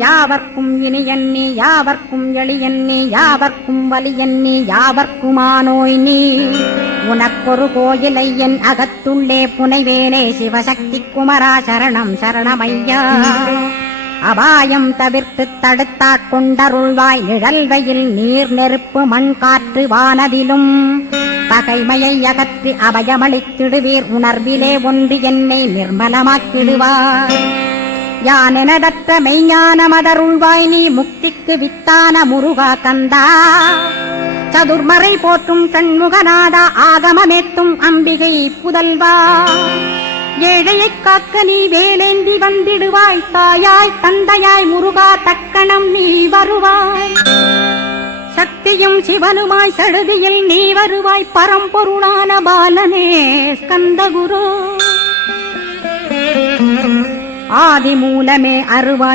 யாவர்க்கும் இனியன் நீ யாவர்க்கும் எளியன் நீ யாவர்க்கும் வலியன் நீ யாவர்க்குமானோய் நீ உனக்கொரு கோயிலை என் அகத்துள்ளே புனைவேனே சிவசக்தி குமரா சரணம் சரணமையா அபாயம் தவிர்த்து தடுத்தாட்கொண்டருள்வாய் நிழல்வையில் நீர் நெருப்பு மண் காற்று வானதிலும் பகைமையை அகற்றி அபயமளித்திடுவீர் உணர்விலே ஒன்று என்னை நிர்மலமாக்கிடுவார் யானெனதற்ற மெய்ஞான மதருள்வாய் நீ முக்திக்கு வித்தான முருகா கந்தா சதுர்மறை போற்றும் கண்முகநாதா ஆகமமேத்தும் அம்பிகை புதல்வா ஏழையைக் காக்க நீ வேலேந்தி வந்திடுவாய் தாயாய் தந்தையாய் முருகா தக்கணம் நீ வருவாய் சக்தியும் சிவனுமாய் சடுதியில் நீ வருவாய் பரம்பொருளான பாலனே ஸ்கந்தகுரு ஆதி மூலமே அருவாய்